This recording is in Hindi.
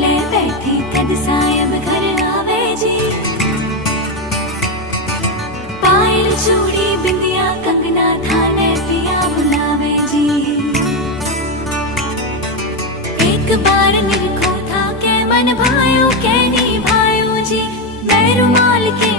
ले बैठी कद सायब घर आवे जी। पायल चूड़ी बिंदिया कंगना थाने पिया बुलावे जी। एक बार निरखो था के मन भायो के नी भायो जी। मैं रुमाल के